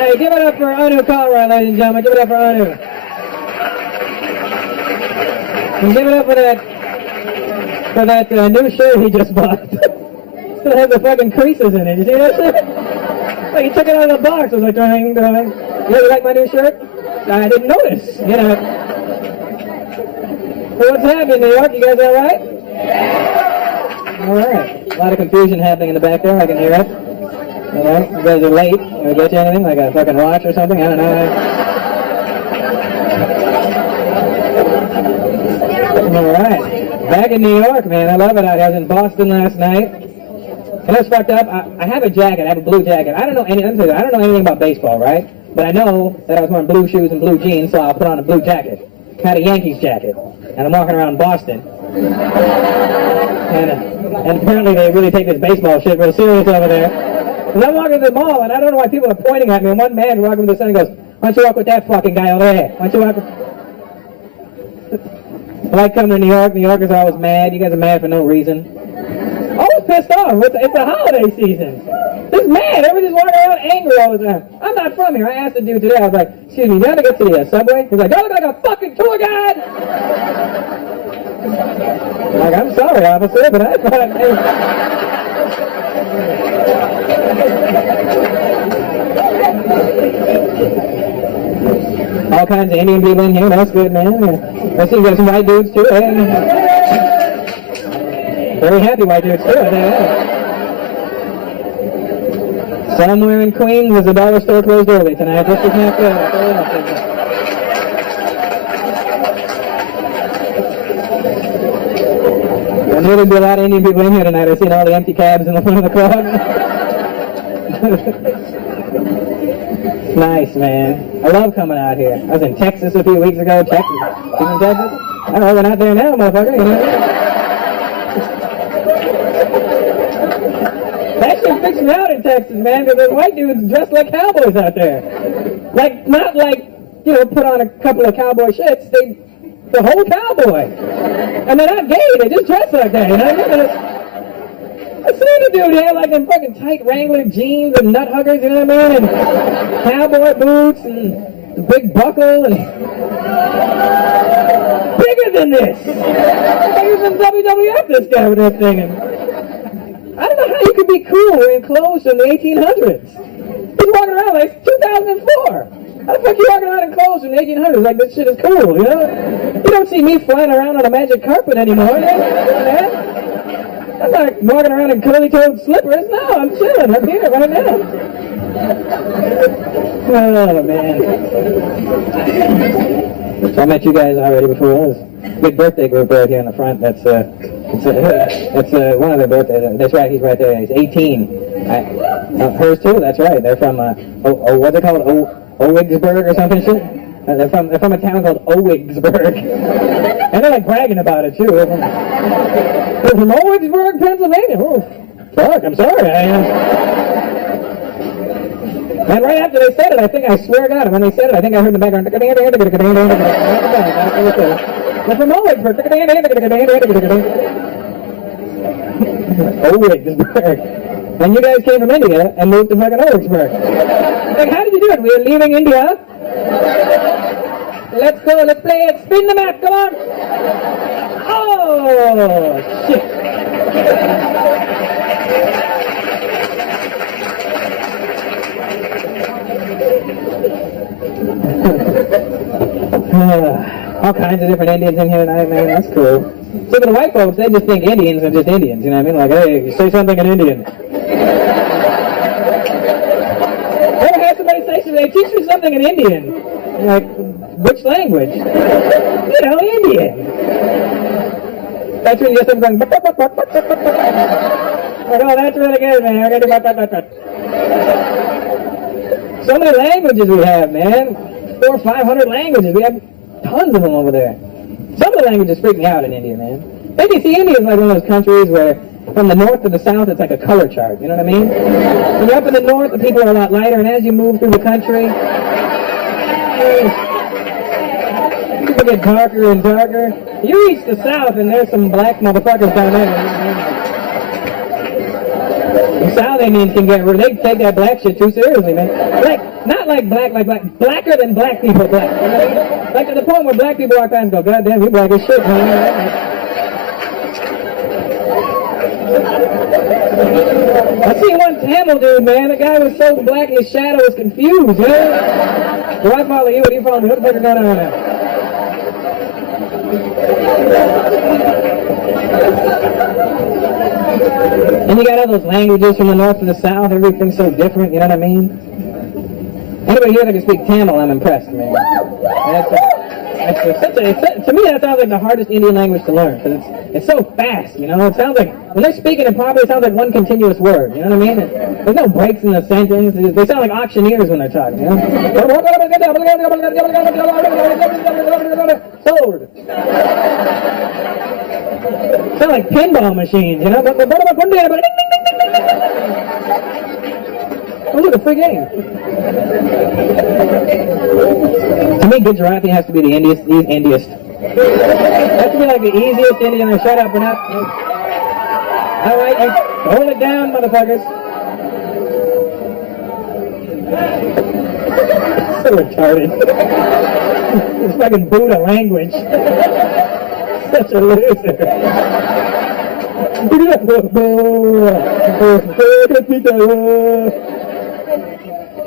Hey, give it up for Anu Kalra, ladies and gentlemen. Give it up for Anu. And give it up for that new shirt he just bought. Still has the fucking creases in it. You see that shit? Like, he took it out of the box. I was like, you like my new shirt? I didn't notice, you know. So what's happening, New York? You guys all right? All right. A lot of confusion happening in the back there. I can hear it. All right. You guys are late. Can I get you anything? Like a fucking watch or something? I don't know. All right. Back in New York, man. I love it out here. I was in Boston last night. And I was fucked up. I have a jacket. I have a blue jacket. I don't know anything about baseball, right? But I know that I was wearing blue shoes and blue jeans, so I'll put on a blue jacket. Had a Yankees jacket. And I'm walking around Boston. And apparently they really take this baseball shit real serious over there. And I'm walking to the mall, and I don't know why people are pointing at me. And one man walking to the sun and goes, "Why don't you walk with that fucking guy over there? Why don't you walk with..." I like coming to New York. New Yorkers are always mad. You guys are mad for no reason. Always pissed off. It's the holiday season. Just mad. Everybody's walking around angry all the time. I'm not from here. I asked the dude today. I was like, "Excuse me, you gotta get to the subway?" He's like, "Do I look like a fucking tour guide?" I'm like, "I'm sorry, officer, but I thought..." All kinds of Indian people in here. That's good, man. I see you got some white dudes too. Very happy white dudes too. Somewhere in Queens was a dollar store closed early tonight. This is not good. I knew there'd be a lot of Indian people in here tonight. I've seen all the empty cabs in the front of the crowd. Nice, man. I love coming out here. I was in Texas a few weeks ago. Texas? You in Texas? I don't know, we're not there now, motherfucker. You know? That shit fixing out in Texas, man, because there's white dudes dressed like cowboys out there. Like, not like, you know, put on a couple of cowboy shits. The whole cowboy. And they're not gay, they just dress like that, you know? I seen a dude here like in fucking tight Wrangler jeans and nut huggers, you know what I mean? And cowboy boots and a big buckle and... Bigger than this! Bigger than WWF, this guy with that thing. And I don't know how you could be cool wearing clothes from the 1800s. He's walking around like it's 2004. How the fuck you walking around in clothes from the 1800s like this shit is cool, you know? You don't see me flying around on a magic carpet anymore, you know? I'm not walking around in curly-toed slippers. No, I'm chilling up here right now. Oh, man. So I met you guys already before. There's a big birthday group right here in the front. That's one of their birthdays. That's right, he's right there. He's 18. Hers too, that's right. They're from, what's it called? Owigsburg or something shit? They're from a town called Owigsburg. And they're like bragging about it too. They're from Owigsburg, Pennsylvania. Oh, fuck, I'm sorry. And right after they said it, I swear to God, when they said it, I think I heard in the background. They're from Owigsburg. Owigsburg. And you guys came from India and moved to fucking Owigsburg. Like, how did you do it? We are leaving India. Let's go, let's play it. Spin the map, come on. Oh, shit. All kinds of different Indians in here tonight, man. That's cool. So the white folks, they just think Indians are just Indians, you know what I mean? Like, hey, you say something in Indian. Ever had somebody say something, they teach me something in Indian? Like, which language? You know, Indian. That's when you get them going, like, oh, that's really good, man. I gotta do So many languages we have, man. 400 or 500 languages. We have tons of them over there. Some of the languages freak me out in India, man. Maybe see, India is like one of those countries where from the north to the south, it's like a color chart. You know what I mean? When you're up in the north, the people are a lot lighter, and as you move through the country, people get darker and darker. You reach the south, and there's some black motherfuckers down there. The South Indians can get, they take that black shit too seriously, man. Like, not like black, blacker than black people black. You know what I mean? Like to the point where black people walk past and go, God damn, you black as shit, man. I seen one Tamil dude, man. The guy was so black his shadow was confused, man. Do I follow you? What are you following me? What the fuck is going on now? And you got all those languages from the north to the south. Everything's so different, you know what I mean? Anybody here that can speak Tamil, I'm impressed, man. To me, that sounds like the hardest Indian language to learn, because it's so fast, you know? It sounds like, when they're speaking it properly, it sounds like one continuous word, you know what I mean? There's no breaks in the sentence. They sound like auctioneers when they're talking, you know? Sold. Sound like pinball machines, you know? Oh, look, a free game. To me, Gujarati has to be the easiest. Has to be like the easiest Indian. Shut up, we're not. All right, hold it down, motherfuckers. So retarded. It's fucking Buddha language. Such a loser.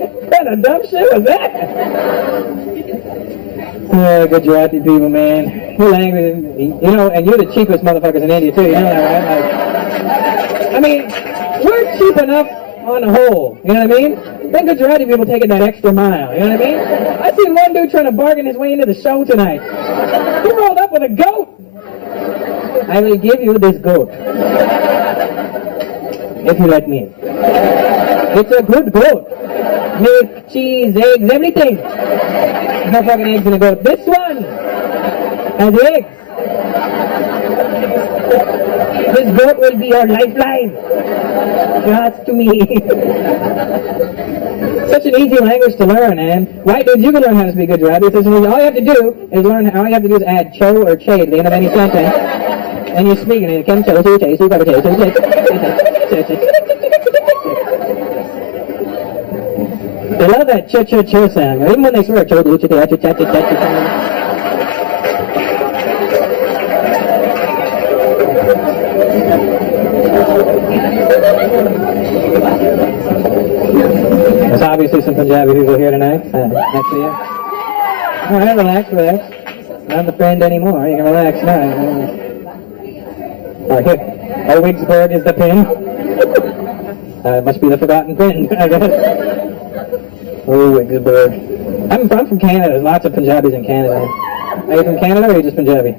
What kind of dumb shit was that? Oh, Gujarati people, man. Your language, you know, and you're the cheapest motherfuckers in India too, you know that, right? Like, I mean, we're cheap enough on the whole, you know what I mean? Then Gujarati people taking that extra mile, you know what I mean? I seen one dude trying to bargain his way into the show tonight. He rolled up with a goat. I will give you this goat. If you let me. It's a good goat. Milk, cheese, eggs, everything. No fucking eggs in a goat. This one has eggs. This goat will be your lifeline. Trust to me. Such an easy language to learn, man. White dudes, you can learn how to speak Gujarati. All you have to do is add cho or che at the end of any sentence, and you're speaking it. They love that cha-cha-cha sound. Even when they swear, cha-cha-cha-cha-cha-cha-cha. There's obviously some Punjabi people here tonight. Next to you. All right, relax. Not the friend anymore. You can relax now. All right, here. Wigsburg is the pin. It must be the forgotten pin, I guess. Wigsburg. I'm from Canada. There's lots of Punjabis in Canada. Are you from Canada or are you just Punjabi?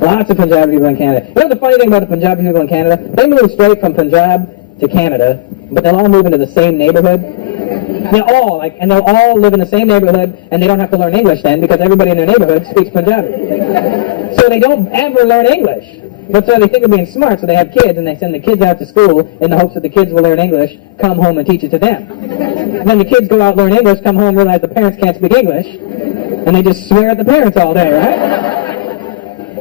Lots of Punjabi people in Canada. You know the funny thing about the Punjabi people in Canada? They move straight from Punjab to Canada, but they'll all move into the same neighborhood. They'll all live in the same neighborhood, and they don't have to learn English then, because everybody in their neighborhood speaks Punjabi. So they don't ever learn English. But so they think of being smart, so they have kids, and they send the kids out to school in the hopes that the kids will learn English, come home and teach it to them. And then the kids go out, learn English, come home, realize the parents can't speak English, and they just swear at the parents all day, right?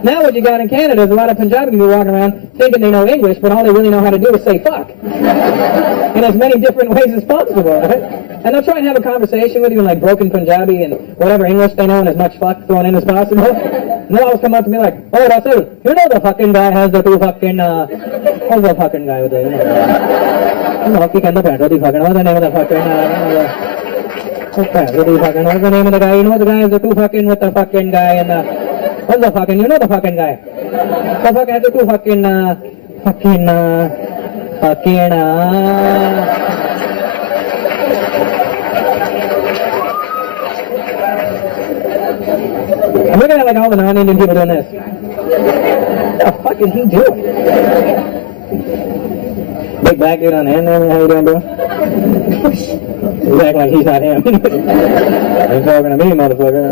Now what you got in Canada is a lot of Punjabi people walking around thinking they know English, but all they really know how to do is say fuck. In as many different ways as possible, right? And they'll try and have a conversation with you in like broken Punjabi and whatever English they know and as much fuck thrown in as possible. And they'll always come up to me like, oh, Russell, you know the fucking guy has the two fucking, what's the fucking guy with the, hockey kind of pant, what's the fucking, what's the name of the fucking, what's the name of the guy, you know the guy has the two fucking with the fucking guy and what's the fucking, you know the fucking guy. The fucking has the two fucking, Indian people doing this. What the fuck is he doing? Big black dude on the end there, man. How you doing, bro? He's acting like he's not him. He's talking to me, motherfucker.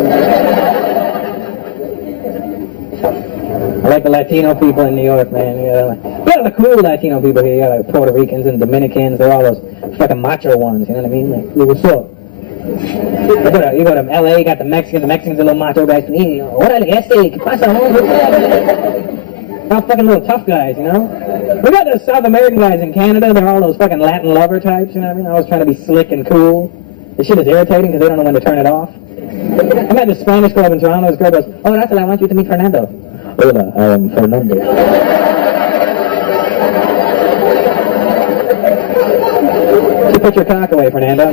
I like the Latino people in New York, man. You got the cool Latino people here. You got like Puerto Ricans and Dominicans. They're all those fucking macho ones. You know what I mean? Like, hey, what's up? You go to LA, you got the Mexicans. The Mexicans are little macho guys. Órale, ¿qué pasa, hombre? All fucking little tough guys, you know? We got those South American guys in Canada. They're all those fucking Latin lover types, you know what I mean? Always trying to be slick and cool. This shit is irritating because they don't know when to turn it off. I'm at this Spanish club in Toronto. This girl goes, oh, Russell, I want you to meet Fernando. Hola, I am Fernando. You put your cock away, Fernando.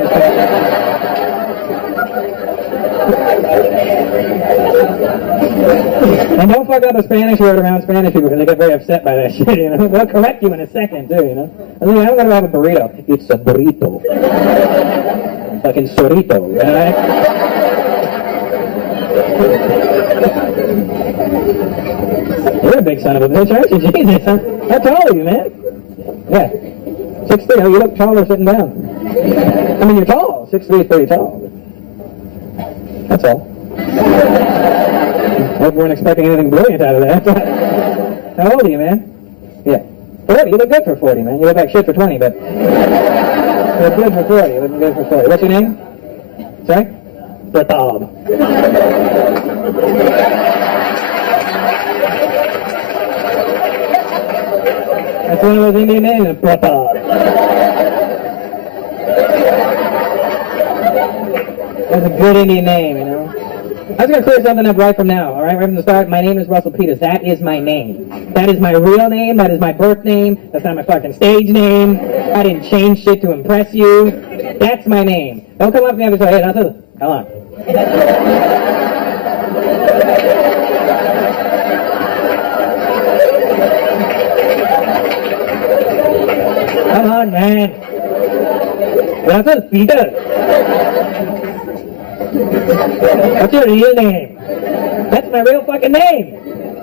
And don't fuck up a Spanish word around Spanish people because they get very upset by that shit, you know? They'll correct you in a second, too, you know? I mean, I'm gonna have a burrito. It's a burrito. Fucking sorrito, right? You're a big son of a bitch, aren't you? Jesus, how tall are you, man? Yeah. 6'3". Oh, you look taller sitting down. I mean, you're tall. 6'3" is pretty tall. That's all. Hope we weren't expecting anything brilliant out of that. How old are you, man? Yeah. 40. You look good for 40, man. You look like shit for 20, but... You look good for 40. You look good for 40. What's your name? Sorry? Pratab. That's one of those Indian names, Pratab. That's a good Indian name, you know? I was going to clear something up right from now, all right? Right from the start, my name is Russell Peters. That is my name. That is my real name. That is my birth name. That's not my fucking stage name. I didn't change shit to impress you. That's my name. Don't come up to me and say, hey, Russell, come on. Come on, man. Russell Peters. What's your real name? That's my real fucking name.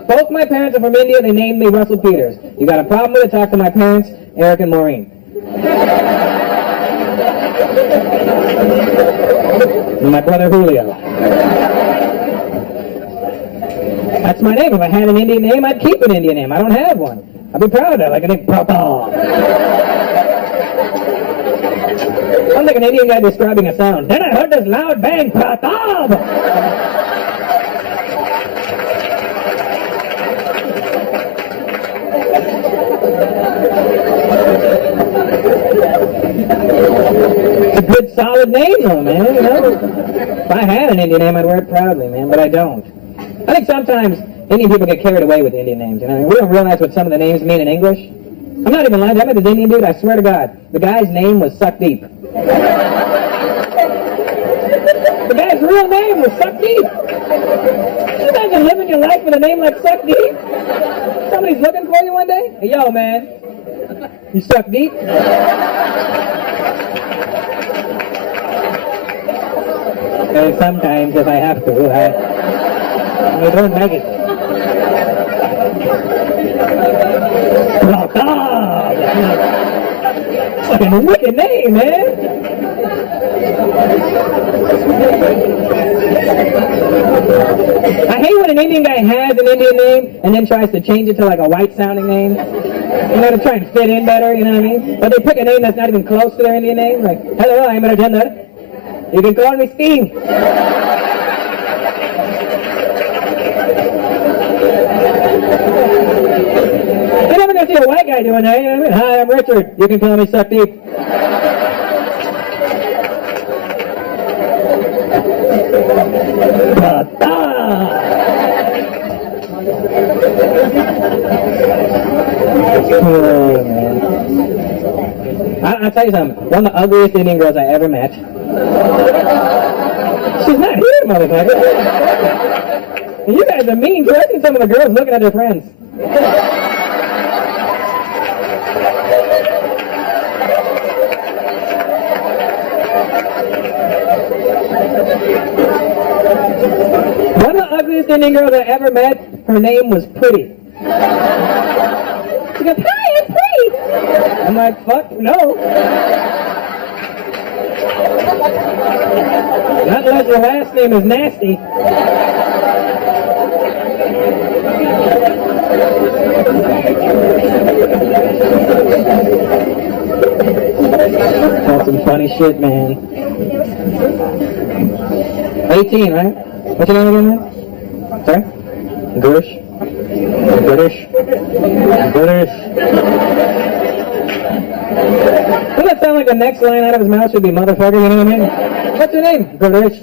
Both my parents are from India. They named me Russell Peters. You got a problem with it? Talk to my parents, Eric and Maureen. And my brother Julio. That's my name. If I had an Indian name, I'd keep an Indian name. I don't have one. I'd be proud of it, like a name Papa. I'm like an Indian guy describing a sound. Then I heard this loud bang, Pratab! It's a good, solid name, though, man, you know? If I had an Indian name, I'd wear it proudly, man, but I don't. I think sometimes Indian people get carried away with Indian names, you know? We don't realize what some of the names mean in English. I'm not even lying. I met this Indian dude, I swear to God. The guy's name was Suck Deep. The guy's real name was Suck Deep. You imagine living your life with a name like Suck Deep? Somebody's looking for you one day? Hey, yo, man. You suck deep? And sometimes, if I have to, I don't make it. Fucking wicked name, man. I hate when an Indian guy has an Indian name and then tries to change it to like a white-sounding name. You know, to try and fit in better, you know what I mean? But they pick a name that's not even close to their Indian name. Like, hello, I'm Rajendra. You can call me Steve. You're never going to see a white guy doing that, you know what I mean? Hi, I'm Richard. You can call me Suck Deep. Oh, man. I'll tell you something. One of the ugliest Indian girls I ever met. She's not here, motherfucker. You guys are mean. I've seen some of the girls looking at their friends. One of the ugliest First Indian girl that I ever met, her name was Pretty. She goes, hi, I'm Pretty. I'm like, fuck, no. Not unless your last name is Nasty. That's some funny shit, man. 18, right? What's your name again, man? Sorry? British? British? British? Doesn't that sound like the next line out of his mouth should be motherfucker, you know what I mean? What's your name? British?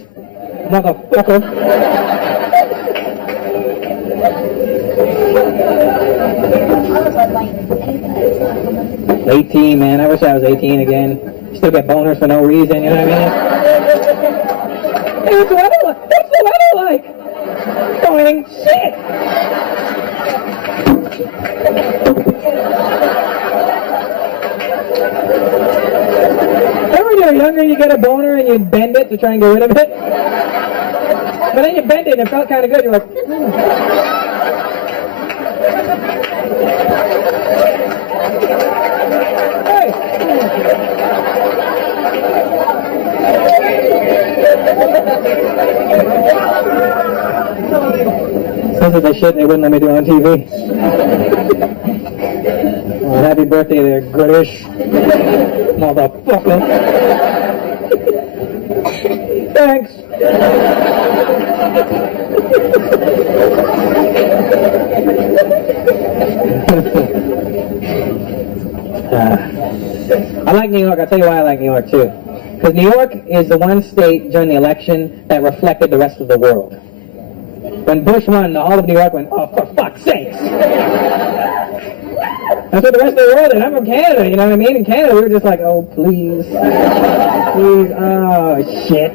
Motherfucker. 18, man. I wish I was 18 again. Still get boners for no reason, you know what I mean? Hey, what's the weather like? What's the weather like? Going shit! Remember when you were younger, you get a boner and you bend it to try and get rid of it? But then you bent it and it felt kind of good. You're like, This is the shit they wouldn't let me do on TV. Well, happy birthday there, British motherfucker. Thanks. I like New York. I'll tell you why I like New York too. Because New York is the one state during the election that reflected the rest of the world. When Bush won, all of New York went, oh, for fuck's sakes. That's what the rest of the world did. I'm from Canada, you know what I mean? In Canada, we were just like, oh, please. Please, oh, shit.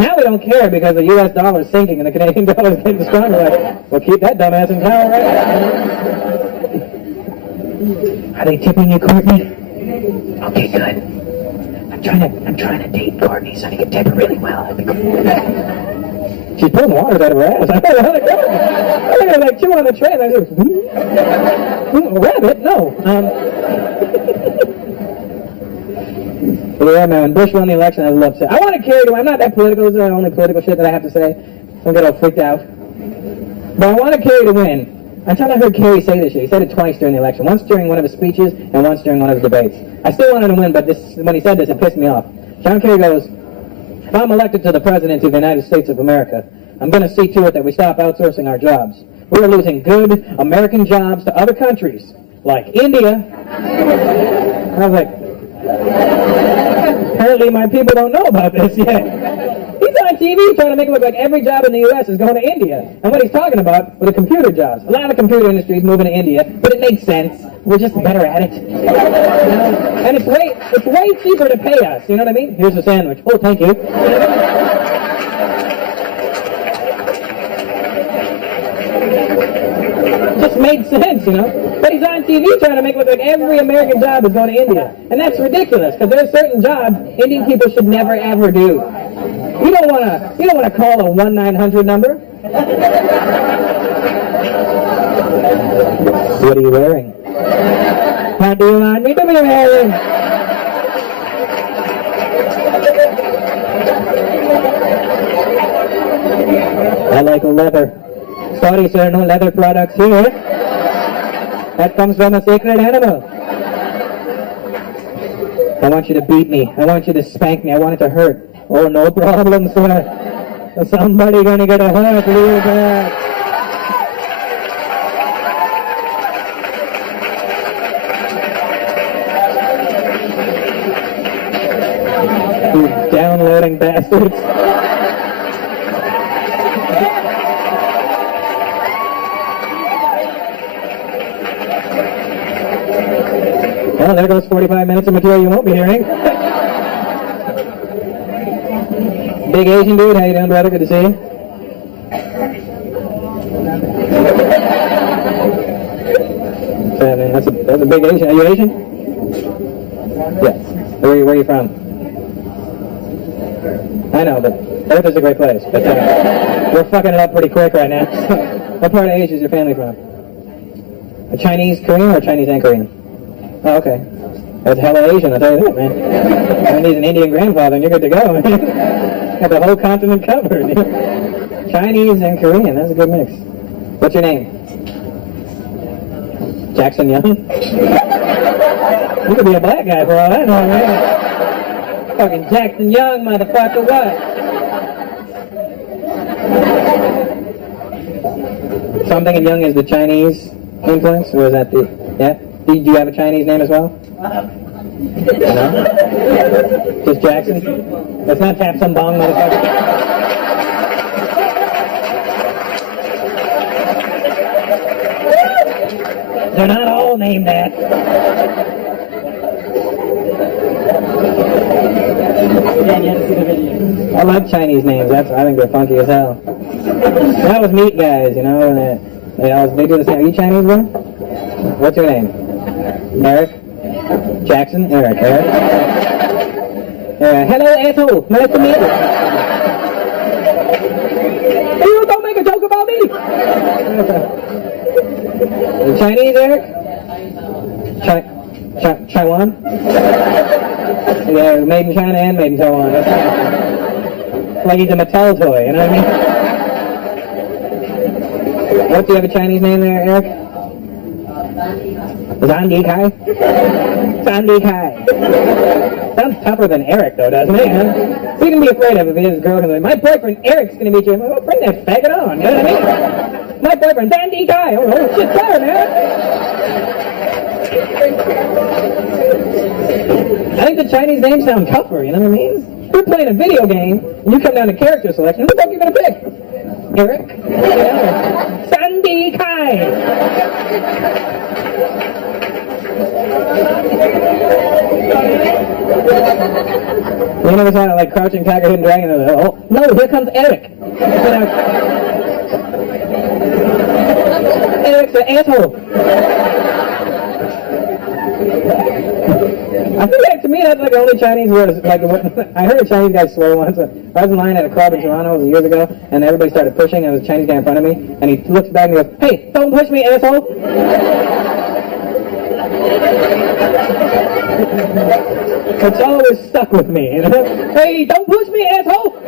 Now we don't care because the U.S. dollar is sinking and the Canadian dollar is getting stronger. Like, well, keep that dumbass in power, right? Are they tipping you, Courtney? Okay, good. I'm trying to date Courtney so I can tip her really well. She's pulling water out of her ass. I thought I was like chewing on the train. I was rabbit? No. But yeah, man, when Bush won the election, I loved it. I want to carry to. I'm not that political. This is the only political shit that I have to say. Don't get all freaked out. But I want to Kerry to win. I'm trying to hear Kerry say this shit. He said it twice during the election. Once during one of his speeches and once during one of his debates. I still wanted to win, but when he said this, it pissed me off. John Kerry goes, if I'm elected to the presidency of the United States of America, I'm going to see to it that we stop outsourcing our jobs. We're losing good American jobs to other countries, like India. I was like, apparently my people don't know about this yet. He's on TV trying to make it look like every job in the U.S. is going to India. And what he's talking about were the computer jobs. A lot of the computer industry is moving to India, but it makes sense. We're just better at it. You know? And it's way cheaper to pay us. You know what I mean? Here's a sandwich. Oh, thank you. Just made sense, you know? But he's on TV trying to make it look like every American job is going to India. And that's ridiculous, because there are certain jobs Indian people should never ever do. You don't want to call a 1-900 number. What are you wearing? What do you want me to be wearing? I like leather. Sorry, sir, no leather products here. That comes from a sacred animal. I want you to beat me. I want you to spank me. I want it to hurt. Oh, no problem, sir. Somebody gonna get a hurt real bad. You downloading bastards. Well, there goes 45 minutes of material you won't be hearing. Big Asian dude, how you doing, brother? Good to see you. That's a big Asian. Are you Asian? Yes. Where are you from? I know, but Earth is a great place. But we're fucking it up pretty quick right now. So, what part of Asia is your family from? A Chinese Korean or Chinese and Korean? Oh, okay. That's hella Asian, I'll tell you that, man. I need an Indian grandfather and you're good to go, man. Got the whole continent covered. Chinese and Korean, that's a good mix. What's your name? Jackson Young? You could be a black guy for all I know, man. Fucking Jackson Young, motherfucker, what? So I'm thinking Young is the Chinese influence, or is that the, yeah? Do you have a Chinese name as well? No? Just Jackson? Let's not tap some bong, motherfucker. They're not all named that. I like Chinese names. I think they're funky as hell. That was Meat Guys, you know. They do the same. Are you Chinese, bro? What's your name? Eric? Jackson? Eric. Hello, asshole. Nice to meet you. You don't make a joke about me. You Chinese, Eric? Taiwan? Yeah, made in China and made in Taiwan. That's like he's a Mattel toy, you know what I mean? What, do you have a Chinese name there, Eric? Zandi Kai? Zandi Kai. Sounds tougher than Eric, though, doesn't it? Huh? So you can be afraid of it if his girl can be like, my boyfriend Eric's going to meet you. I'm like, well, bring that faggot on, you know what I mean? My boyfriend, Zandi Kai. Oh, shit, better, man. I think the Chinese names sound tougher, you know what I mean? You're playing a video game, and you come down to character selection, who the fuck are you going to pick? Eric? You know? Sandy Kai! You never saw like Crouching Tiger, Hidden Dragon? Oh, no, here comes Eric! Eric's an asshole! I feel like, to me, that's like the only Chinese word. Like, I heard a Chinese guy swear once. I was in line at a club in Toronto years ago, and everybody started pushing, and there was a Chinese guy in front of me, and he looks back and he goes, hey, don't push me, asshole! It's always stuck with me, you know? Hey, don't push me, asshole!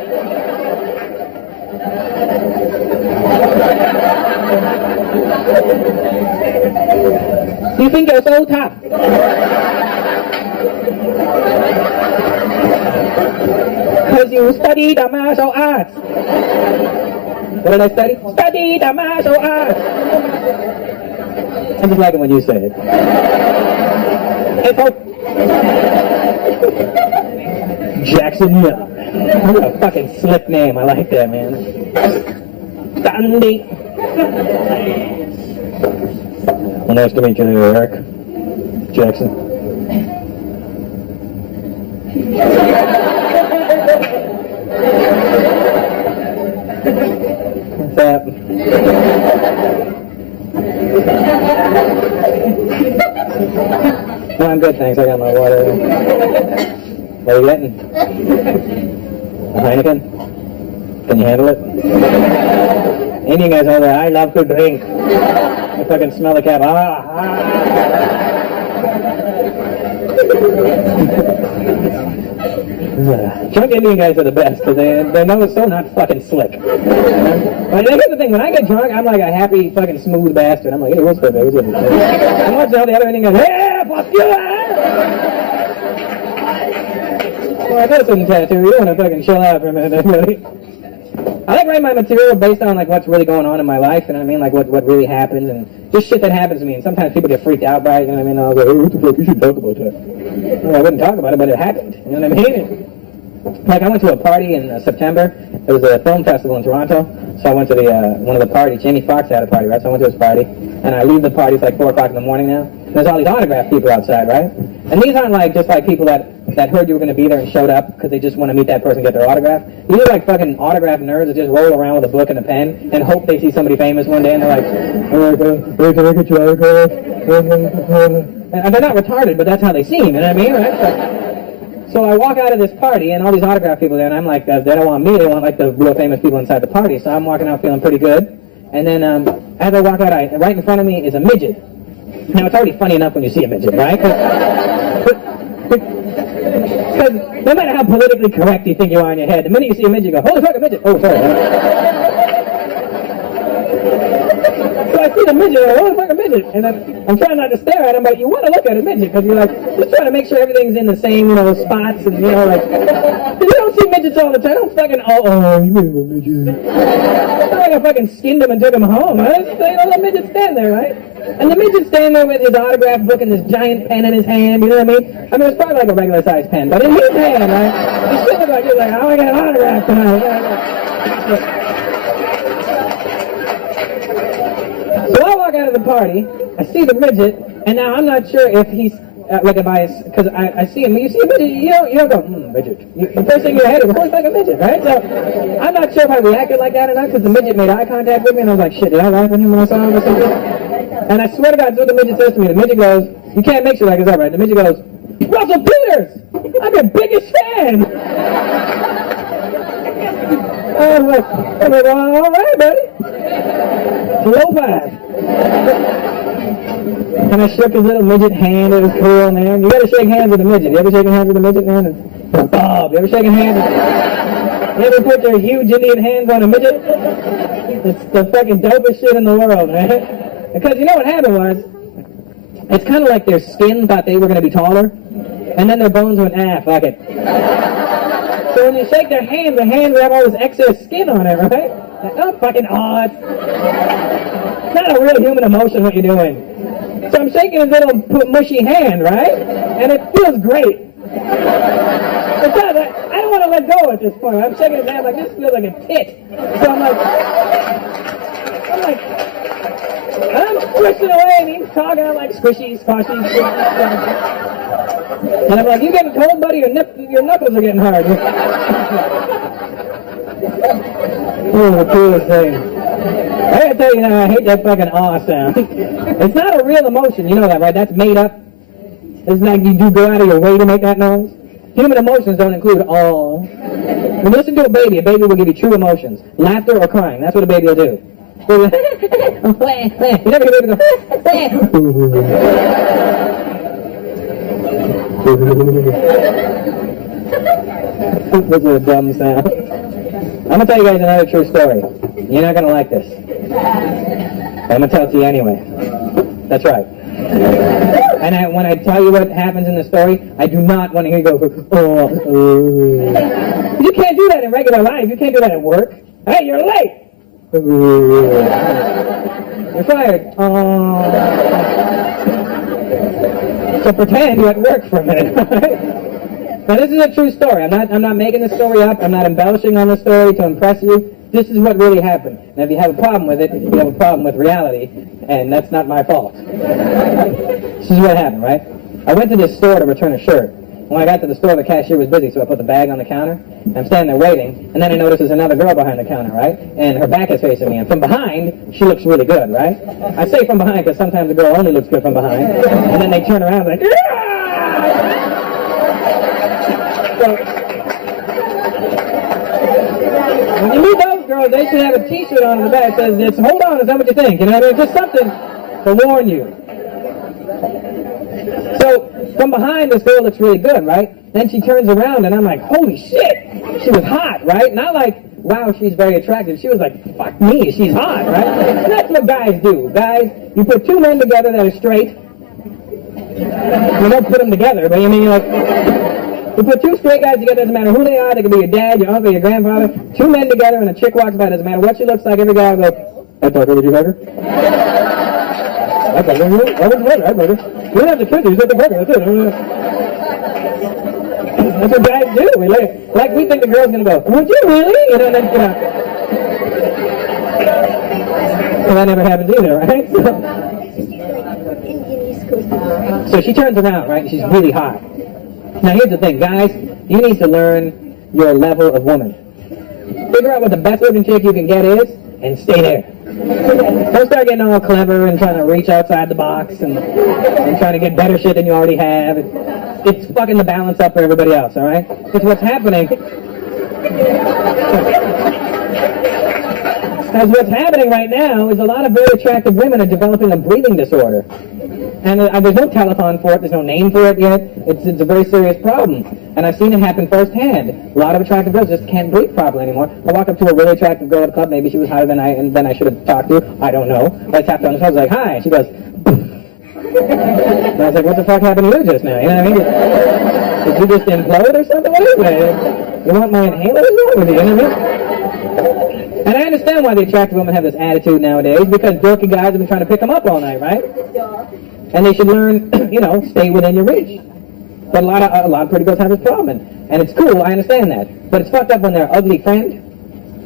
You think you're so tough? Because you study the martial arts. What did I study? Study the martial arts. I just like it when you say it. Hey, folks. Jackson Young. What a fucking slick name. I like that, man. Sandy. Well, nice to meet you, Eric. Jackson. What's that? No, I'm good, thanks. I got my water. What are you getting? A Heineken? Can you handle it? Indian guys over there, I love to drink. I fucking smell the cap. Drunk Indian guys are the best because they know it's so not fucking slick. But here's the thing, when I get drunk, I'm like a happy fucking smooth bastard. I'm like, hey, what's good, baby? I'm watching all the other Indian guys, hey, fuck you, Well, I got some tattoo. You want to fucking chill out for a minute, really. I like writing my material based on like what's really going on in my life, you know what I mean? Like what really happens and just shit that happens to me. And sometimes people get freaked out by it, you know what I mean? I'll go, hey, what the fuck, you should talk about that. Well, I wouldn't talk about it, but it happened, you know what I mean? Like I went to a party in September. It was a film festival in Toronto, so I went to the one of the parties. Jamie Foxx had a party, right? So I went to his party, and I leave the party. It's like 4 o'clock in the morning now. And there's all these autograph people outside, right? And these aren't like just like people that heard you were going to be there and showed up because they just want to meet that person and get their autograph. These are like fucking autograph nerds that just roll around with a book and a pen and hope they see somebody famous one day, and they're like, oh, can I get your autograph? And they're not retarded, but that's how they seem, you know what I mean, right? So I walk out of this party, and all these autograph people there, and I'm like, they don't want me, they want like the real famous people inside the party. So I'm walking out feeling pretty good. And then as I walk out, right in front of me is a midget. Now, it's already funny enough when you see a midget, right? Because no matter how politically correct you think you are in your head, the minute you see a midget, you go, holy fuck, a midget! Oh, sorry. So I see the midget, and I go, holy fuck, a midget! And I'm trying not to stare at him, but you want to look at a midget, because you're like, just trying to make sure everything's in the same, spots, and, like, you don't see midgets all the time. Don't fucking, you a midget. It's not like I fucking skinned him and took him home. I just, let midget stand there, right? And the midget's standing there with his autograph book and this giant pen in his hand, you know what I mean? I mean, it's probably like a regular-sized pen, but in his hand, right? He still looks like, oh, I got an autograph tonight. So I walk out of the party, I see the midget, and now I'm not sure if he's, because I see him, you see a midget, you don't go, midget. The first thing in your head is, holy fuck, a midget, right? So I'm not sure if I reacted like that or not, because the midget made eye contact with me, and I was like, shit, did I laugh at him when I saw him or something? And I swear to God, that's what the midget says to me. The midget goes, you can't make shit like this up, right? The midget goes, Russell Peters! I'm your biggest fan! I was like, all right, buddy. Low five. And I shook his little midget hand. It was cool, man. You gotta shake hands with a midget. You ever shaking hands with a midget, man? You ever shaking hands? You ever put your huge Indian hands on a midget? It's the fucking dopest shit in the world, man. Because you know what happened was, it's kind of like their skin thought they were going to be taller, and then their bones went, fuck it. So when you shake their hand would have all this excess skin on it, right? Like, oh, fucking odd. It's not a real human emotion what you're doing. So I'm shaking his little mushy hand, right? And it feels great. It does. I don't want to let go at this point. I'm shaking his hand like this feels like a tit. So I'm squishing away, and he's talking. I'm like, squishy, squashy, and I'm like, you getting cold, buddy? Your knuckles are getting hard. Oh, the coolest thing. I gotta tell you now, I hate that fucking awe sound. It's not a real emotion, you know that, right? That's made up. It's like you do go out of your way to make that noise. Human emotions don't include awe. When you listen to a baby will give you true emotions. Laughter or crying, that's what a baby will do. You never hear a baby go, This is a dumb sound. I'm going to tell you guys another true story. You're not going to like this. I'm going to tell it to you anyway. That's right. And when I tell you what happens in the story, I do not want to hear you go, You can't do that in regular life. You can't do that at work. Hey, you're late. You're fired. So pretend you're at work for a minute. Now this is a true story. I'm not making the story up. I'm not embellishing on the story to impress you. This is what really happened. Now if you have a problem with it, you have a problem with reality, and that's not my fault. This is what happened, right? I went to this store to return a shirt. When I got to the store, the cashier was busy, so I put the bag on the counter. I'm standing there waiting, and then I notice there's another girl behind the counter, right? And her back is facing me, and from behind, she looks really good, right? I say from behind because sometimes a girl only looks good from behind, and then they turn around like, So, when you meet those girls, they should have a t-shirt on the back that says, hold on, is that what you think? You know what I mean? Just something to warn you. So, from behind, this girl looks really good, right? Then she turns around, and I'm like, holy shit! She was hot, right? Not like, wow, she's very attractive. She was like, fuck me, she's hot, right? And that's what guys do. Guys, you put two men together that are straight. You don't put them together, but I mean, you're like, you put two straight guys together, doesn't matter who they are, they could be your dad, your uncle, your grandfather. Two men together, and a chick walks by, doesn't matter what she looks like, every guy will go, I thought, would you hug her? I thought, I would hug her. We don't have to kiss her, you said the burger, that's it. That's what guys do. We think the girl's gonna go, would you really? You know, and then, well, that never happens either, right? So she turns around, right? She's really hot. Now here's the thing, guys, you need to learn your level of woman. Figure out what the best looking chick you can get is, and stay there. Don't start getting all clever and trying to reach outside the box and trying to get better shit than you already have. it's fucking the balance up for everybody else, all right? Because what's happening... Because what's happening right now is a lot of very attractive women are developing a breathing disorder. And there's no telethon for it, there's no name for it yet. It's a very serious problem. And I've seen it happen firsthand. A lot of attractive girls just can't breathe properly anymore. I walk up to a really attractive girl at a club, maybe she was hotter than I should have talked to, I don't know. But I tapped her on the shoulder, I was like, hi, and she goes, and I was like, what the fuck happened to you just now? You know what I mean? Did you just implode or something? What is it? You want my inhaler? What's wrong with you? You know what I mean? And I understand why the attractive women have this attitude nowadays, because dorky guys have been trying to pick them up all night, right? And they should learn, you know, stay within your reach. But a lot of pretty girls have this problem, and it's cool, I understand that. But it's fucked up when they're ugly friend.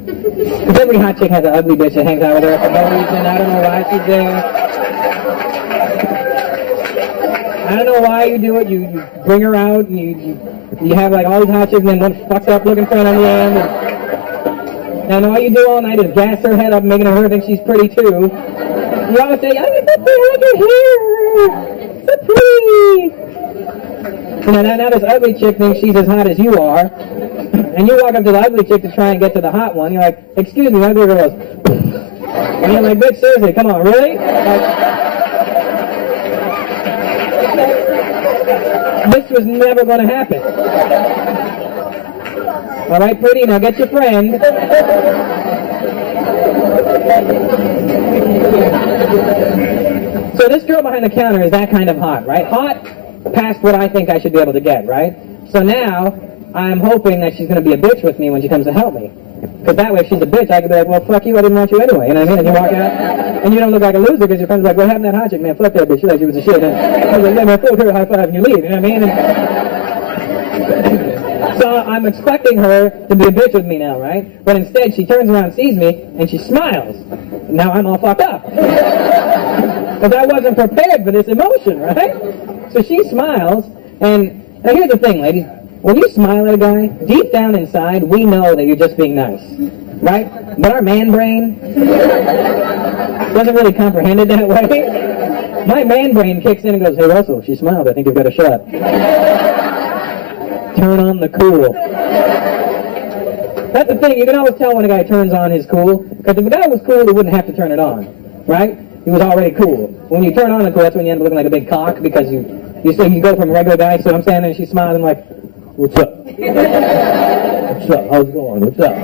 Because every hot chick has an ugly bitch that hangs out with her for no reason. I don't know why she's there. I don't know why you do it. You bring her out, and you have like all these hot chicks, and then one fucked up looking friend on the end. And all you do all night is gas her head up, making her think she's pretty too. You always say, I get your hair, so pretty. You know, now this ugly chick thinks she's as hot as you are, and you walk up to the ugly chick to try and get to the hot one. You're like, excuse me, ugly girl. And you're like, bitch, seriously, come on, really? Like, this was never going to happen. All right, pretty, now get your friend. So this girl behind the counter is that kind of hot, right? Hot past what I think I should be able to get, right? So now I'm hoping that she's going to be a bitch with me when she comes to help me. Because that way, if she's a bitch, I could be like, well, fuck you, I didn't want you anyway. You know what I mean? And you walk out, and you don't look like a loser because your friend's like, what happened to that hot chick? Man, fuck that bitch. She thought she was a shit. And I was like, yeah, man, fuck her, high five, and you leave. You know what I mean? So I'm expecting her to be a bitch with me now, right? But instead, she turns around and sees me, and she smiles. Now I'm all fucked up. Because I wasn't prepared for this emotion, right? So she smiles, and now here's the thing, ladies. When you smile at a guy, deep down inside, we know that you're just being nice, right? But our man brain doesn't really comprehend it that way. My man brain kicks in and goes, hey, Russell, she smiled. I think you've got a shot. Turn on the cool. That's the thing. You can always tell when a guy turns on his cool. Because if a guy was cool, he wouldn't have to turn it on, right? He was already cool. When you turn on the cool, that's when you end up looking like a big cock because you go from a regular guy. So I'm standing there and she's smiling like, what's up? What's up? How's it going? What's up?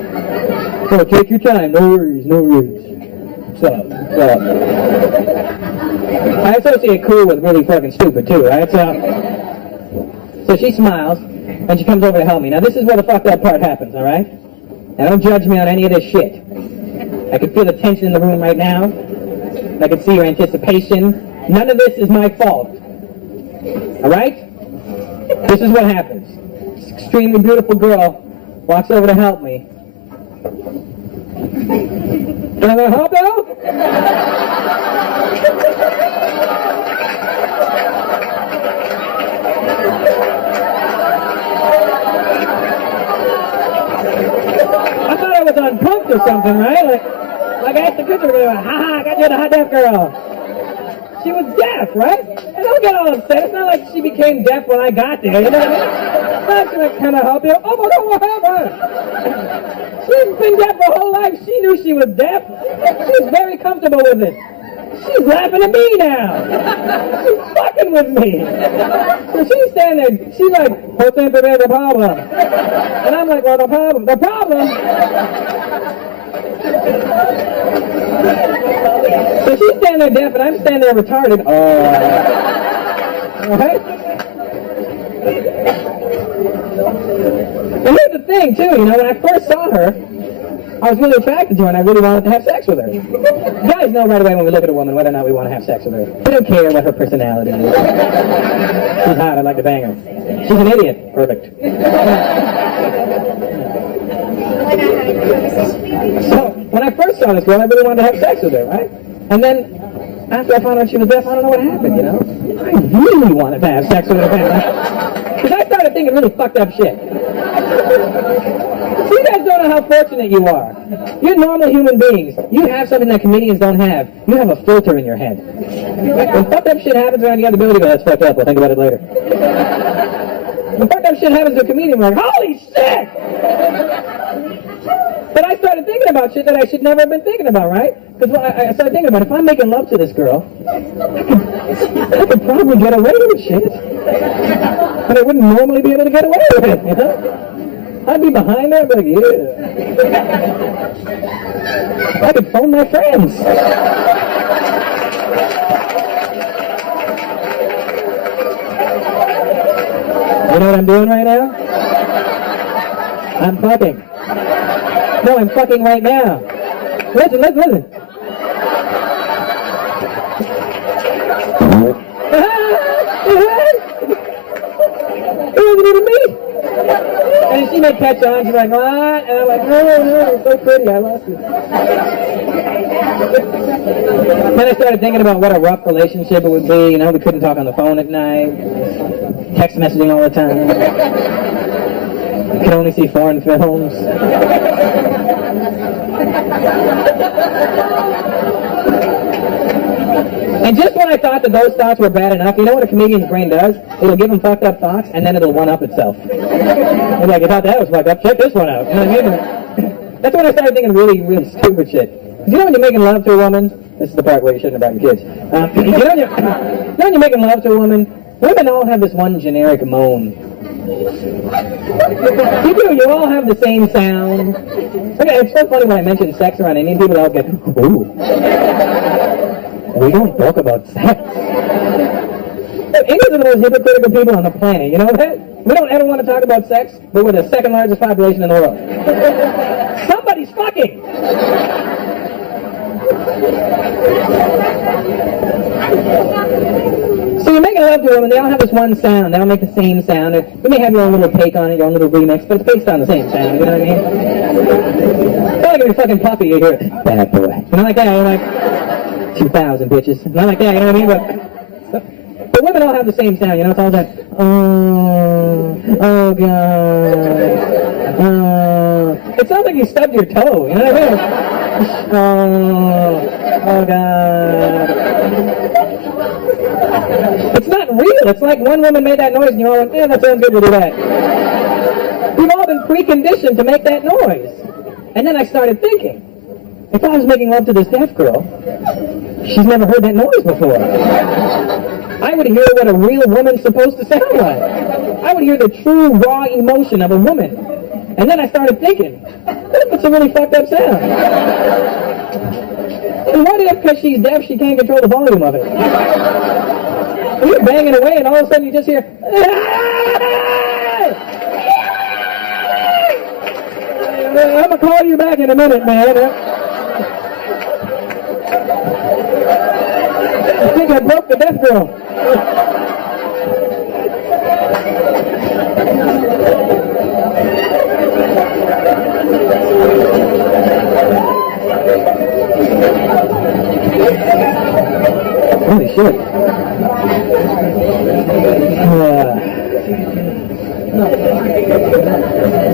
So take your time. No worries. No worries. What's up? What's up? I associate cool with really fucking stupid too, right? So she smiles and she comes over to help me. Now this is where the fucked up part happens, all right? Now don't judge me on any of this shit. I can feel the tension in the room right now. I can see your anticipation. None of this is my fault. All right? This is what happens. This extremely beautiful girl walks over to help me. Can I help you? I thought I was on punked or something, right? Like I asked the kitchen, ha ha, I got you the hot deaf girl. She was deaf, right? And don't get all upset. It's not like she became deaf when I got there, you know what I mean? It's not like, can I help you? Oh my God, what happened? She's been deaf her whole life. She knew she was deaf. She's very comfortable with it. She's laughing at me now. She's fucking with me. So she's standing there, she's like, what's the problem? And I'm like, well, the problem? So she's standing there deaf and I'm standing there retarded. Alright? And here's the thing too, you know, when I first saw her, I was really attracted to her and I really wanted to have sex with her. Guys know right away when we look at a woman whether or not we want to have sex with her. We don't care what her personality is. She's hot, I'd like to bang her. She's an idiot. Perfect. So, when I first saw this girl, I really wanted to have sex with her, right? And then, after I found out she was deaf, I don't know what happened, you know? I really wanted to have sex with her. Because I started thinking really fucked up shit. So you guys don't know how fortunate you are. You're normal human beings. You have something that comedians don't have. You have a filter in your head. When fucked up shit happens around, you have the ability to go, that's fucked up, we'll think about it later. When fucked up shit happens to a comedian, I'm like, holy shit! But I started thinking about shit that I should never have been thinking about, right? Because I started thinking about, if I'm making love to this girl, I could probably get away with shit. But I wouldn't normally be able to get away with it, you know? I'd be behind her, I'd be like, yeah. I could phone my friends. You know what I'm doing right now? I'm fucking. No, I'm fucking right now. Listen. It wasn't even me. And she may catch on, she's like, what? And I'm like, no, it's so pretty, I lost you. Then I started thinking about what a rough relationship it would be, you know, we couldn't talk on the phone at night, text messaging all the time, we could only see foreign films. And just when I thought that those thoughts were bad enough, you know what a comedian's brain does? It'll give him fucked up thoughts, and then it'll one-up itself. It's like, you thought that was fucked up, check this one out. You know what I mean? That's when I started thinking really, really stupid shit. You know when you're making love to a woman? This is the part where you shouldn't have brought your kids. You know when you're making love to a woman? Women all have this one generic moan. You all have the same sound. Okay, it's so funny when I mention sex around Indian people, they all get, ooh. We don't talk about sex. Indians are the most hypocritical people on the planet, you know that? We don't ever want to talk about sex, but we're the second largest population in the world. Somebody's fucking! So you're making love to a woman, they all have this one sound, they all make the same sound. You may have your own little take on it, your own little remix, but it's based on the same sound, you know what I mean? It's not like you're fucking puppy, you hear it, bad boy. You know, like that, you're like, 2,000 bitches. Not like that, you know what I mean? But women all have the same sound, you know? It's all like, oh God. It sounds like you stubbed your toe, you know what I mean? Oh God. It's not real. It's like one woman made that noise and you're all like, yeah, that sounds good, we'll do that. We've all been preconditioned to make that noise. And then I started thinking, if I was making love to this deaf girl, she's never heard that noise before. I would hear what a real woman's supposed to sound like. I would hear the true, raw emotion of a woman. And then I started thinking, what if it's a really fucked up sound? And what if, because she's deaf, she can't control the volume of it? And you're banging away and all of a sudden you just hear, I'm going to call you back in a minute, man. I think I broke the deaf girl. Holy shit.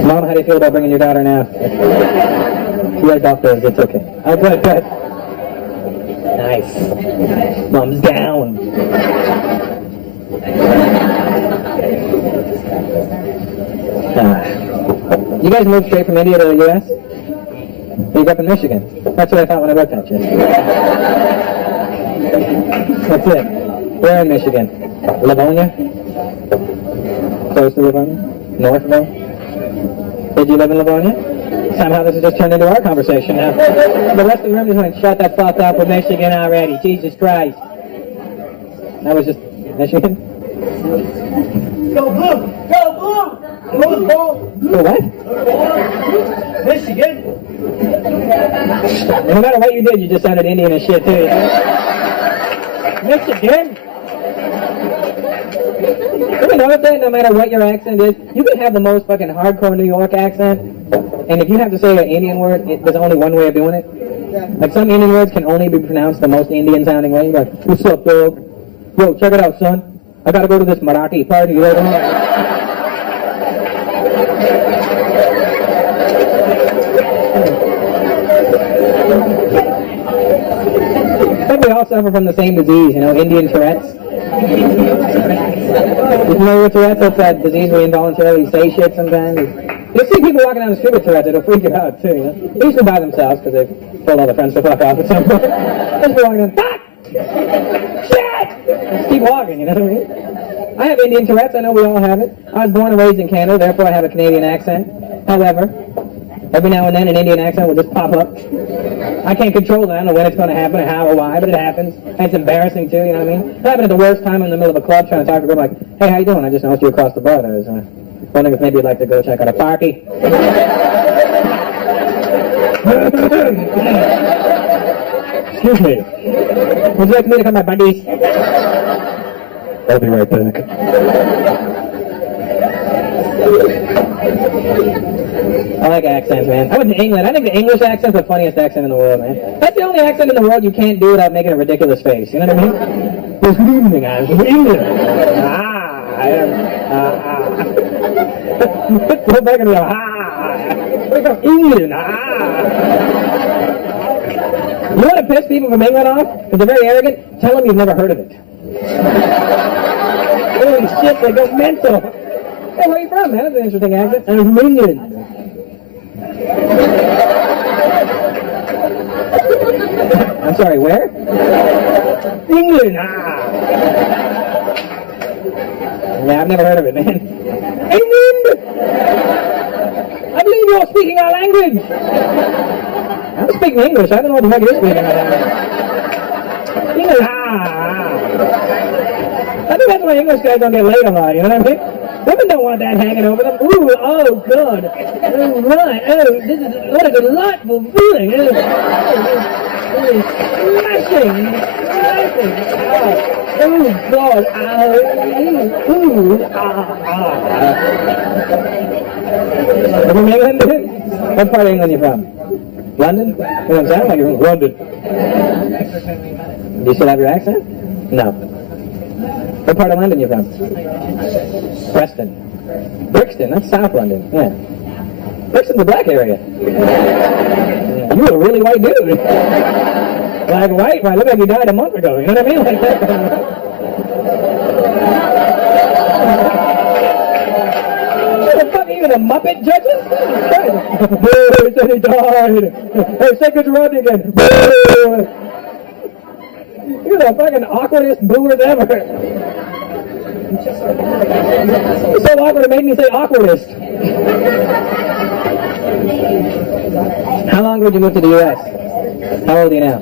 Mom, how do you feel about bringing your daughter now? You are doctors, it's okay. Oh, good. Nice. Mom's down. You guys moved straight from India to the U.S.? You grew up in Michigan. That's what I thought when I looked at you. That's it. Where in Michigan? Livonia? Close to Livonia? Northville? Did you live in Livonia? Somehow this has just turned into our conversation now. The rest of the room just went, shut that fuck up with Michigan already. Jesus Christ. That was just Michigan? Go blue! Go blue! Blue ball! Go what? Michigan! No matter what you did, you just sounded Indian as shit too. Michigan? You know what that? No matter what your accent is, you can have the most fucking hardcore New York accent, and if you have to say an Indian word, there's only one way of doing it. Like some Indian words can only be pronounced the most Indian sounding way. You're like, what's up, dog? Yo, check it out, son. I gotta go to this Marathi party. You know? But we all suffer from the same disease, you know, Indian Tourette's. You know what Tourette's? That's that disease where you involuntarily say shit sometimes. You'll see people walking down the street with Tourette's. It'll freak you out, too, you know? Usually by themselves, because they've told all their friends to fuck off at some point. Just walking down, fuck! Shit! Just keep walking, you know what I mean? I have Indian Tourette's. I know we all have it. I was born and raised in Canada, therefore I have a Canadian accent. However, every now and then an Indian accent will just pop up. I can't control that. I don't know when it's going to happen or how or why, but it happens. And it's embarrassing, too, you know what I mean? It happened at the worst time in the middle of a club trying to talk to a girl like, hey, how you doing? I just noticed you across the bar. I was wondering if maybe you'd like to go check out a party. Excuse me. Would you like me to come, my buddies? I'll be right back. I like accents, man. I went to England. I think the English accent's the funniest accent in the world, man. That's the only accent in the world you can't do without making a ridiculous face. You know what I mean? Good evening, I'm from England. Go back and go, we're from England. You want to piss people from England off? Because they're very arrogant? Tell them you've never heard of it. Holy shit, they go mental. Hey, where are you from, man? That's an interesting accent. I'm from England. I'm sorry, where? England. Yeah, I've never heard of it, man. England! I believe you're speaking our language. I'm speaking English. I don't know what the heck you're speaking our language. England. I think that's why English guys don't get laid a lot, you know what I mean? Women don't want that hanging over them. Ooh, oh, God. Oh, right. Oh, this is what a delightful feeling. Smashing. Oh, God. From England? What part of England are you from? London? You don't sound like you're from London. Do you still have your accent? No. What part of London are you from? Preston. Brixton, that's South London, yeah. Brixton's the black area. Yeah. You were a really white dude. Like white, I look like you died a month ago, you know what I mean? Like that. What the fuck, even a Muppet judges? He said he died. Hey, say good to Rodney again. You're the fucking awkwardest boomers ever. It's so awkward it made me say awkwardest. How long ago did you move to the U.S.? How old are you now?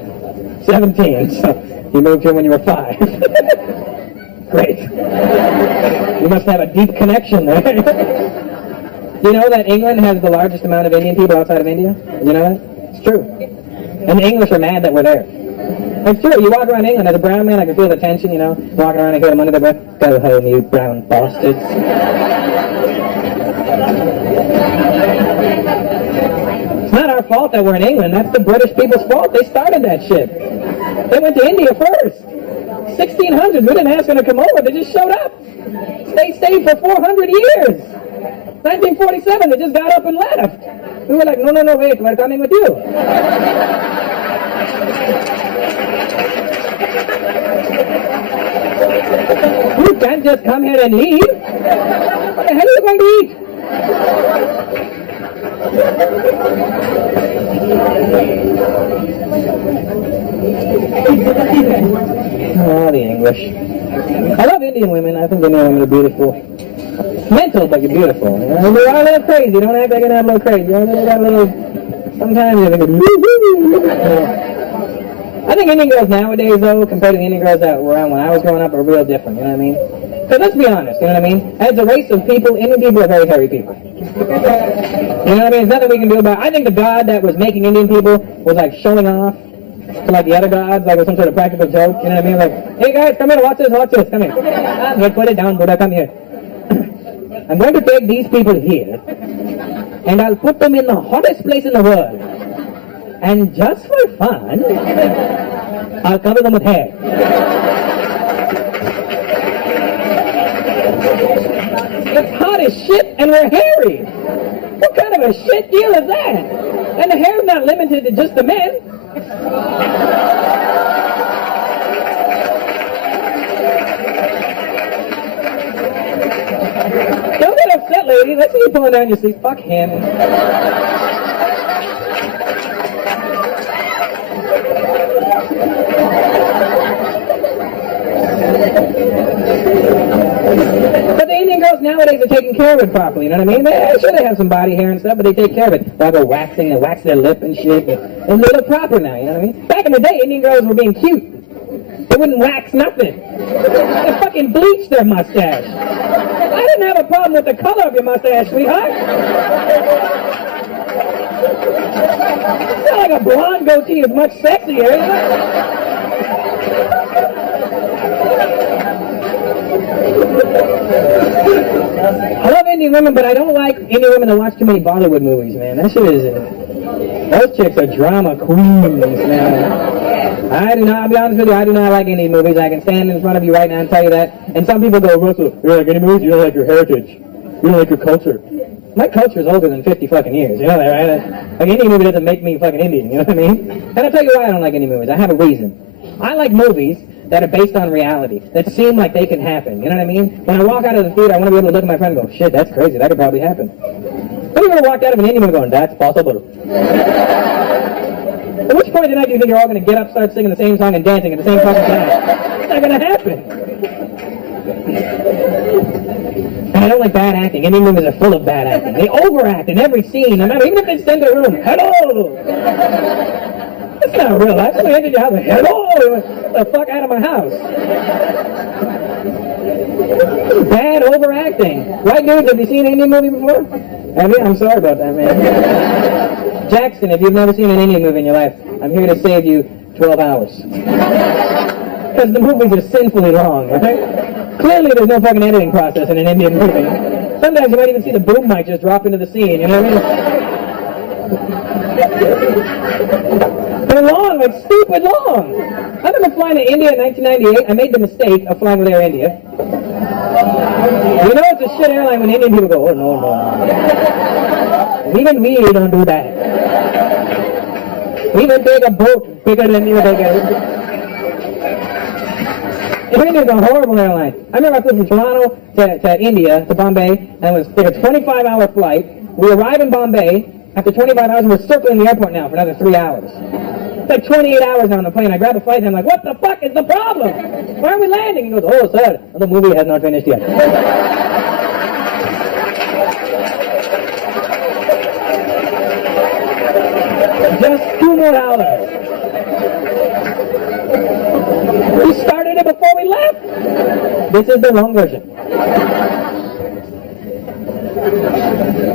17. So you moved here when you were 5. Great. You must have a deep connection there. Do you know that England has the largest amount of Indian people outside of India? You know that? It's true. And the English are mad that we're there. It's true. You walk around England as a brown man, I can feel the tension, you know. Walking around and hear them under their breath. Go home, you brown bastards. It's not our fault that we're in England. That's the British people's fault. They started that shit. They went to India first. 1600s. We didn't ask them to come over. They just showed up. They stayed for 400 years. 1947, they just got up and left. We were like, no, wait, we're coming with you. You can't just come here and leave. What the hell are you going to eat? Oh, the English. I love Indian women. I think Indian women are beautiful. Mental, but you're beautiful. You know? You're a little crazy. Don't act like you're not a little crazy. You got a little... Sometimes you're thinking... I think Indian girls nowadays, though, compared to the Indian girls that were around when I was growing up, are real different, you know what I mean? Because let's be honest, you know what I mean? As a race of people, Indian people are very hairy people. You know what I mean? There's nothing we can do about it. I think the god that was making Indian people was like showing off to like the other gods, like with some sort of practical joke, you know what I mean? Like, hey guys, come here, watch this, come here. Here, put it down, Buddha, come here. I'm going to take these people here, and I'll put them in the hottest place in the world. And just for fun, I'll cover them with hair. It's hot as shit and we're hairy. What kind of a shit deal is that? And the hair's not limited to just the men. that lady. Let's see you pulling down your sleeve. Fuck him. But the Indian girls nowadays are taking care of it properly, you know what I mean? Sure, they have some body hair and stuff, but they take care of it. They'll go waxing, they wax their lip and shit, and they look proper now, you know what I mean? Back in the day, Indian girls were being cute. They wouldn't wax nothing. They fucking bleached their mustache. I didn't have a problem with the color of your mustache, sweetheart. It's not like a blonde goatee is much sexier, you know? I love Indian women, but I don't like Indian women that watch too many Bollywood movies, man. That shit is... those chicks are drama queens, man. I do not, I'll be honest with you, I do not like Indian movies. I can stand in front of you right now and tell you that. And some people go, Russell, you don't like Indian movies? You don't like your heritage. You don't like your culture. My culture is older than 50 fucking years, you know that, right? Like, Indian movie doesn't make me fucking Indian, you know what I mean? And I'll tell you why I don't like Indian movies. I have a reason. I like movies that are based on reality, that seem like they can happen, you know what I mean? When I walk out of the theater, I want to be able to look at my friend and go, shit, that's crazy, that could probably happen. Have you ever walked out of an Indian movie going, that's possible? At which point tonight do you think you're all going to get up, start singing the same song and dancing at the same fucking time? It's not going to happen. And I don't like bad acting. Indian movies are full of bad acting. They overact in every scene, no matter, even if they stand in their room, hello! That's not real. I just entered your house, hello! Get the fuck out of my house. Bad overacting. White dudes, have you seen an Indian movie before? Have you? I'm sorry about that, man. Jackson, if you've never seen an Indian movie in your life, I'm here to save you 12 hours. Because the movies are sinfully long, right? Clearly there's no fucking editing process in an Indian movie. Sometimes you might even see the boom mic just drop into the scene, you know what I mean? They're long, like stupid long. I remember flying to India in 1998. I made the mistake of flying with Air India. You know it's a shit airline when Indian people go, oh no, no. Even we don't do that. We will take a boat bigger than you take a... Air India is a horrible airline. I remember I flew from Toronto to India, to Bombay, and it was like a 25-hour flight. We arrive in Bombay. After 25 hours, we're circling the airport now for another 3 hours. It's like 28 hours now on the plane. I grab a flight and I'm like, what the fuck is the problem? Why are we landing? He goes, oh, sir, the movie has not finished yet. Just 2 more hours. We started it before we left. This is the long version.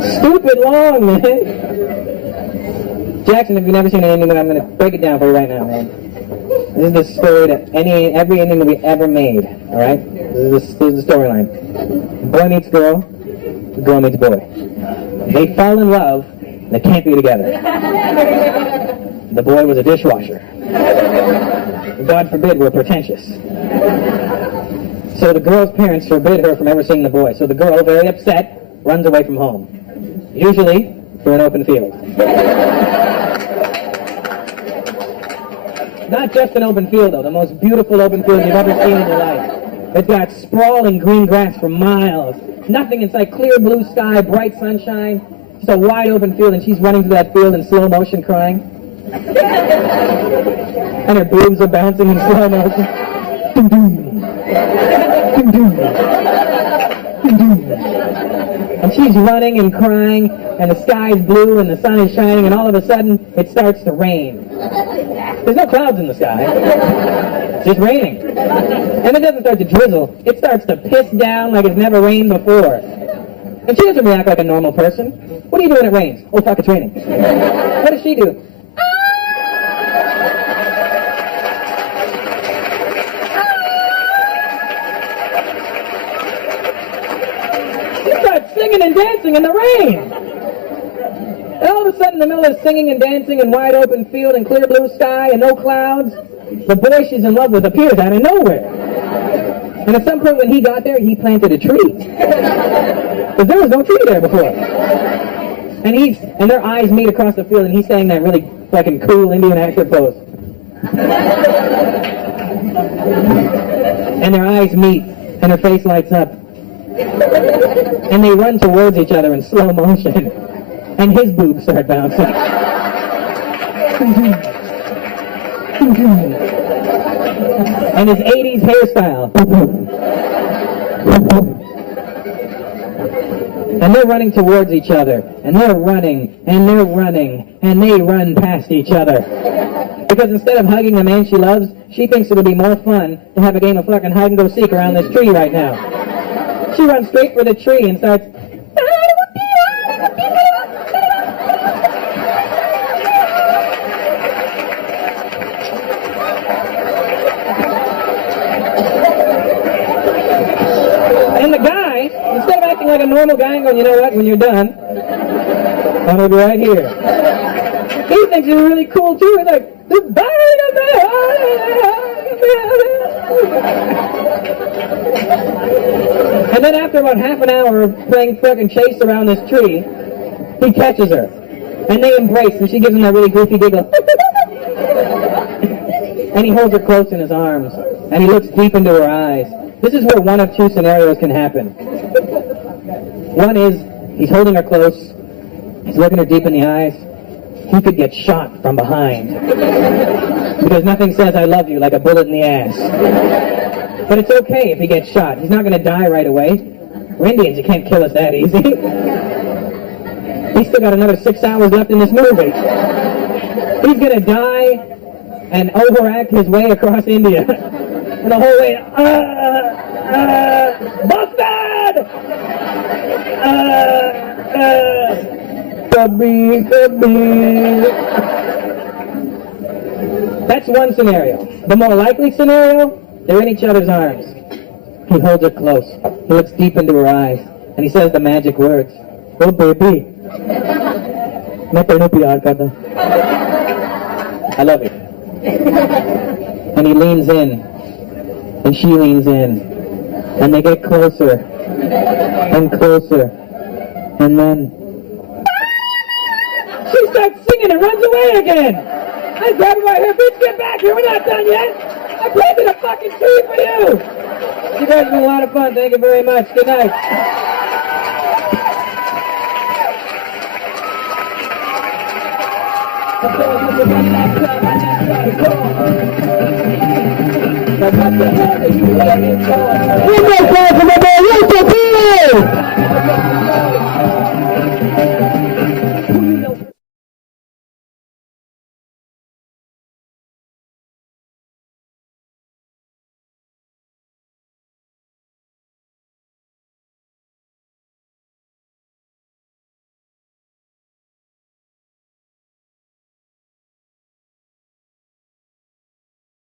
Stupid long, man. Jackson, if you've never seen an Indian movie, I'm going to break it down for you right now, man. This is the story that every Indian movie ever made, alright? This is the storyline. Boy meets girl, girl meets boy. They fall in love, they can't be together. The boy was a dishwasher. God forbid we're pretentious. So the girl's parents forbid her from ever seeing the boy. So the girl, very upset, runs away from home. Usually for an open field. Not just an open field, though. The most beautiful open field you've ever seen in your life. It's got sprawling green grass for miles. Nothing in sight. Clear blue sky, bright sunshine. Just a wide open field, and she's running through that field in slow motion crying. And her boobs are bouncing in slow motion. And she's running and crying, and the sky's blue, and the sun is shining, and all of a sudden, it starts to rain. There's no clouds in the sky. It's just raining. And it doesn't start to drizzle. It starts to piss down like it's never rained before. And she doesn't react like a normal person. What do you do when it rains? Oh, fuck, it's raining. What does she do? Singing and dancing in the rain. And all of a sudden, in the middle of singing and dancing in wide open field and clear blue sky and no clouds, the boy she's in love with appears out of nowhere. And at some point when he got there, he planted a tree. Because there was no tree there before. And their eyes meet across the field, and he's saying that really fucking cool Indian actor pose. And their eyes meet, and her face lights up. And they run towards each other in slow motion. And his boobs start bouncing. And his 80s hairstyle. And they're running towards each other. And they're running, and they're running, and they run past each other. Because instead of hugging the man she loves, she thinks it'll be more fun to have a game of fucking hide and go seek around this tree right now. She runs straight for the tree and starts... And the guy, instead of acting like a normal guy and going, you know what, when you're done, I'm going to be right here. He thinks he's really cool too. He's like, and then after about half an hour of playing fucking chase around this tree, he catches her. And they embrace, and she gives him that really goofy giggle. And he holds her close in his arms, and he looks deep into her eyes. This is where one of two scenarios can happen. One is, he's holding her close, he's looking her deep in the eyes. He could get shot from behind. Because nothing says I love you like a bullet in the ass. But it's okay if he gets shot. He's not going to die right away. We're Indians, you can't kill us that easy. He's still got another 6 hours left in this movie. He's going to die and overact his way across India. And the whole way, Bastard! Kabir. That's one scenario. The more likely scenario, they're in each other's arms. He holds her close. He looks deep into her eyes. And he says the magic words. Oh, baby. I love you. And he leans in. And she leans in. And they get closer. And closer. And then... she starts singing and runs away again. I grab her by her, bitch, get back here. We're not done yet. I planted a fucking tree for you. You guys have been a lot of fun. Thank you very much. Good night. One more time for my boy,